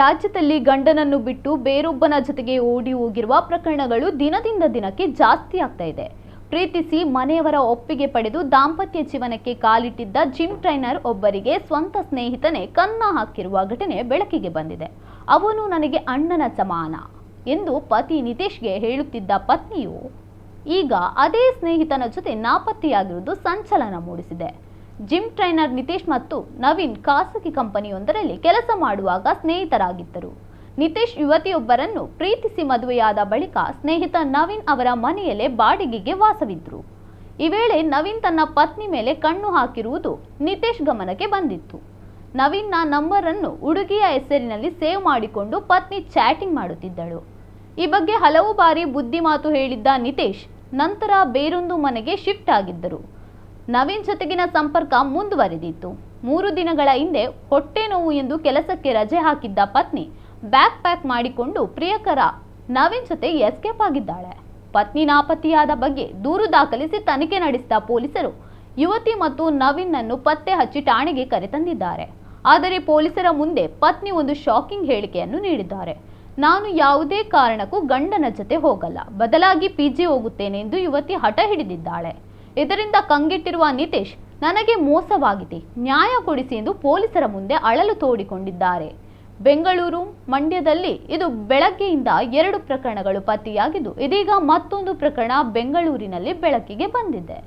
ರಾಜ್ಯದಲ್ಲಿ ಗಂಡನನ್ನು ಬಿಟ್ಟು ಬೇರೊಬ್ಬನ ಜೊತೆಗೆ ಓಡಿ ಹೋಗಿರುವ ಪ್ರಕರಣಗಳು ದಿನದಿಂದ ದಿನಕ್ಕೆ ಜಾಸ್ತಿ ಆಗ್ತಾ ಇದೆ. ಪ್ರೀತಿಸಿ ಮನೆಯವರ ಒಪ್ಪಿಗೆ ಪಡೆದು ದಾಂಪತ್ಯ ಜೀವನಕ್ಕೆ ಕಾಲಿಟ್ಟಿದ್ದ ಜಿಮ್ ಟ್ರೈನರ್ ಒಬ್ಬರಿಗೆ ಸ್ವಂತ ಸ್ನೇಹಿತನೇ ಕನ್ನ ಹಾಕಿರುವ ಘಟನೆ ಬೆಳಕಿಗೆ ಬಂದಿದೆ. ಅವನು ನನಗೆ ಅಣ್ಣನ ಸಮಾನ ಎಂದು ಪತಿ ನಿತೇಶ್ಗೆ ಹೇಳುತ್ತಿದ್ದ ಪತ್ನಿಯು ಈಗ ಅದೇ ಸ್ನೇಹಿತನ ಜೊತೆ ನಾಪತ್ತೆಯಾಗಿರುವುದು ಸಂಚಲನ ಮೂಡಿಸಿದೆ. ಜಿಮ್ ಟ್ರೈನರ್ ನಿತೇಶ್ ಮತ್ತು ನವೀನ್ ಖಾಸಗಿ ಕಂಪನಿಯೊಂದರಲ್ಲಿ ಕೆಲಸ ಮಾಡುವಾಗ ಸ್ನೇಹಿತರಾಗಿದ್ದರು. ನಿತೇಶ್ ಯುವತಿಯೊಬ್ಬರನ್ನು ಪ್ರೀತಿಸಿ ಮದುವೆಯಾದ ಬಳಿಕ ಸ್ನೇಹಿತ ನವೀನ್ ಅವರ ಮನೆಯಲ್ಲೇ ಬಾಡಿಗೆಗೆ ವಾಸವಿದ್ದರು. ಈ ವೇಳೆ ನವೀನ್ ತನ್ನ ಪತ್ನಿ ಮೇಲೆ ಕಣ್ಣು ಹಾಕಿರುವುದು ನಿತೇಶ್ ಗಮನಕ್ಕೆ ಬಂದಿತ್ತು. ನವೀನ್ನ ನಂಬರ್ ಅನ್ನು ಹುಡುಗಿಯ ಹೆಸರಿನಲ್ಲಿ ಸೇವ್ ಮಾಡಿಕೊಂಡು ಪತ್ನಿ ಚಾಟಿಂಗ್ ಮಾಡುತ್ತಿದ್ದಳು. ಈ ಬಗ್ಗೆ ಹಲವು ಬಾರಿ ಬುದ್ಧಿಮಾತು ಹೇಳಿದ್ದ ನಿತೇಶ್ ನಂತರ ಬೇರೊಂದು ಮನೆಗೆ ಶಿಫ್ಟ್ ಆಗಿದ್ದರು. ನವೀನ್ ಜೊತೆಗಿನ ಸಂಪರ್ಕ ಮುಂದುವರೆದಿತ್ತು. 3 ದಿನಗಳ ಹಿಂದೆ ಹೊಟ್ಟೆ ನೋವು ಎಂದು ಕೆಲಸಕ್ಕೆ ರಜೆ ಹಾಕಿದ್ದ ಪತ್ನಿ ಬ್ಯಾಗ್ ಪ್ಯಾಕ್ ಮಾಡಿಕೊಂಡು ಪ್ರಿಯಕರ ನವೀನ್ ಜೊತೆ ಎಸ್ಕೇಪ್ ಆಗಿದ್ದಾಳೆ. ಪತ್ನಿ ನಾಪತ್ತೆಯಾದ ಬಗ್ಗೆ ದೂರು ದಾಖಲಿಸಿ ತನಿಖೆ ನಡೆಸಿದ ಪೊಲೀಸರು ಯುವತಿ ಮತ್ತು ನವೀನ್ನನ್ನು ಪತ್ತೆ ಹಚ್ಚಿ ಠಾಣೆಗೆ ಕರೆತಂದಿದ್ದಾರೆ. ಆದರೆ ಪೊಲೀಸರ ಮುಂದೆ ಪತ್ನಿ ಒಂದು ಶಾಕಿಂಗ್ ಹೇಳಿಕೆಯನ್ನು ನೀಡಿದ್ದಾರೆ. ನಾನು ಯಾವುದೇ ಕಾರಣಕ್ಕೂ ಗಂಡನ ಜೊತೆ ಹೋಗಲ್ಲ, ಬದಲಾಗಿ ಪಿಜಿ ಹೋಗುತ್ತೇನೆ ಎಂದು ಯುವತಿ ಹಠ ಹಿಡಿದಿದ್ದಾಳೆ. ಇದರಿಂದ ಕಂಗೆಟ್ಟಿರುವ ನಿತೇಶ್ ನನಗೆ ಮೋಸವಾಗಿದೆ, ನ್ಯಾಯ ಕೊಡಿಸಿ ಎಂದು ಪೊಲೀಸರ ಮುಂದೆ ಅಳಲು ತೋಡಿಕೊಂಡಿದ್ದಾರೆ. ಬೆಂಗಳೂರು, ಮಂಡ್ಯದಲ್ಲಿ ಇದು ಬೆಳಗ್ಗೆಯಿಂದ 2 ಪ್ರಕರಣಗಳು ಪತ್ತೆಯಾಗಿದ್ದು, ಇದೀಗ ಮತ್ತೊಂದು ಪ್ರಕರಣ ಬೆಂಗಳೂರಿನಲ್ಲಿ ಬೆಳಕಿಗೆ ಬಂದಿದೆ.